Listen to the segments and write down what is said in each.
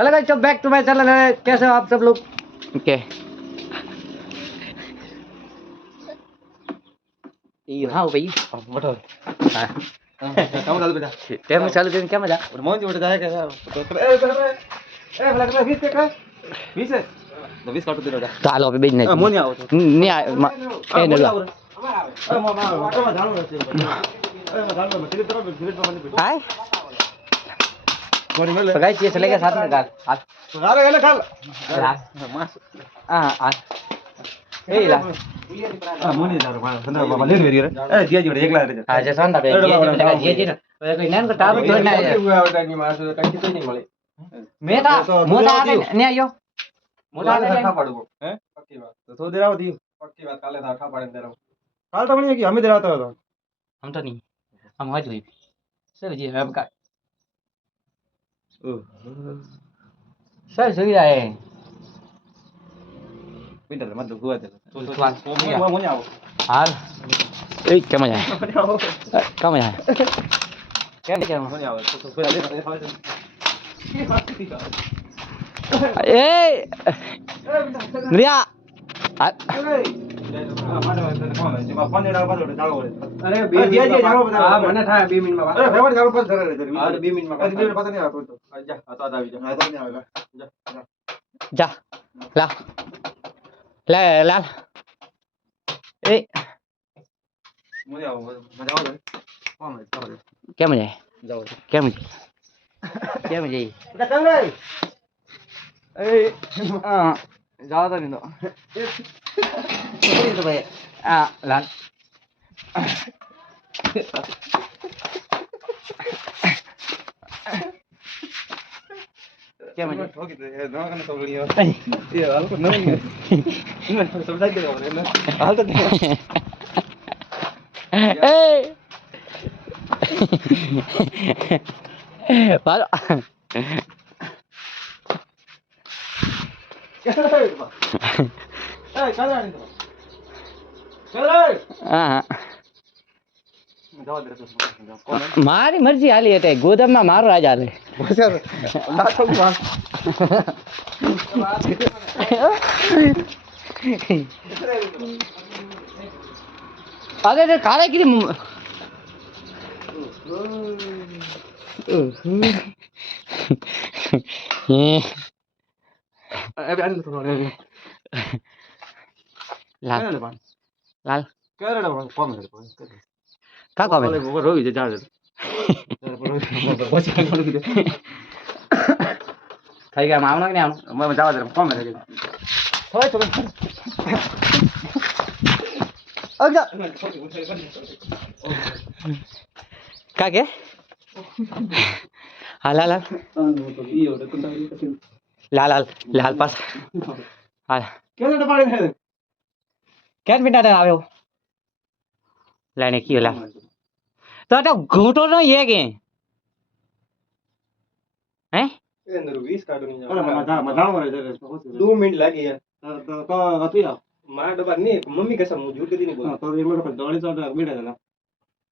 Hello guys, back to my channel है। कैसे हो आप सब लोग? ओके हाँ भाई बटो हाँ kamu dalu beda टाइम में चालू दिन क्या मजा udah mau udah dah kayak belakang bis ke bis udah bis kartu udah तो आलो पे बेचने mau nya नहीं आ ए नहीं ला mau jalan आए mau ni तो गाइस ये चलेगा साथ में गाल हाथ ada kan kal mas हाँ ए ला mau ni jalan mana sebentar bapak lihat dia dia juga ekla ada हाँ जैसा ना बे ये ना कोई नैन को टावर तो ना है मेरा मोटा नहीं आयो मोटा नहीं था पड़ो हैं पक्की बात तो देराव दी पक्की बात काले था ठा पड़े देराव काल तो नहीं है कि हमें देराव था हम तो नहीं हम आज हुई सर जी हम का सर सुविधा है pintar mah tuh gua tuh tuan mau nyawa हाल ए क्या मजा है क्या मजा है क्या क्या mau nyawa tuh gua ada ए रिया अरे dia jago betul mana था 2 मिनट में अरे फेवर जाओ पर धरे रे हां 2 मिनट में अरे पता नहीं आता तो जा आता आ जा आता नहीं आवेगा जा जा ला ला ला ए मुझे आओ मजा आओ कौन है जाओ क्या मजा है जाओ क्या मजा क्या मजा है उधर चल रे ए हां ज्यादा नहीं दो तो भाई हां लाल क्या मजा हो गया ना करने सब बढ़िया ये हाल को नहीं है समझा के हो ना हाल तो ए बाल ए कल आने तो चल हां जाओ दे तो मारी मर्जी हाली है गोदाम में मारो आज हाले बस यार ना तो वहां अरे काले की अबे आने तो लाल लाल क्या रे बाबा कौन है का कब वाले वो रोई जा जा खाई गया मावना नहीं आऊं मैं जावा दे कौन है थोड़ा थोड़ा अब जा का के हाँ लाल लाल लाल लाल पास हाँ क्या रे पाड़े है क्या मिनट आवे हो लाने की होला तो घूटो ना ये के हैं ए अंदर 20 कार्ड नहीं जा अरे मजा मारे 2 मिनट लगी है तो का अतिया मार डबा नहीं मम्मी के सब झूठ कदी नहीं बोल तो एक मिनट पर दौड़ी चढ़ बैठा था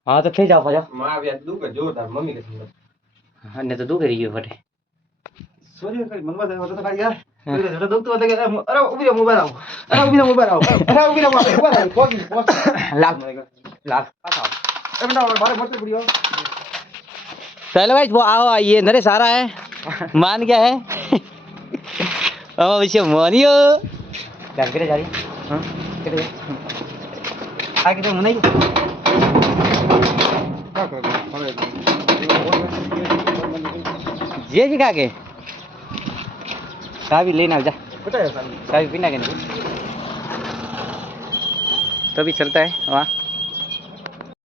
हाँ तो थे जाओ फजा मां भी दू का जोरदार मम्मी के संग हाँ नहीं तो दू करी गयो फटे सॉरी मनवा दे तो का यार तेरे जरा दुख तो लगे अरे उभी मोबाइल आओ अरे उभी मोबाइल आओ अरे उभी मोबाइल आओ कोई लाल लाल पास आओ ए बेटा बारे मत वीडियो चलो भाई वो आओ ये नरे सारा है मान गया है अब विषय मानियो क्या करे जा रही हां करे आगे तो नहीं क्या कर जे जी का के चाबी लेना जा बेटा है सामने चाबी पीना के नहीं तो भी चलता है वहाँ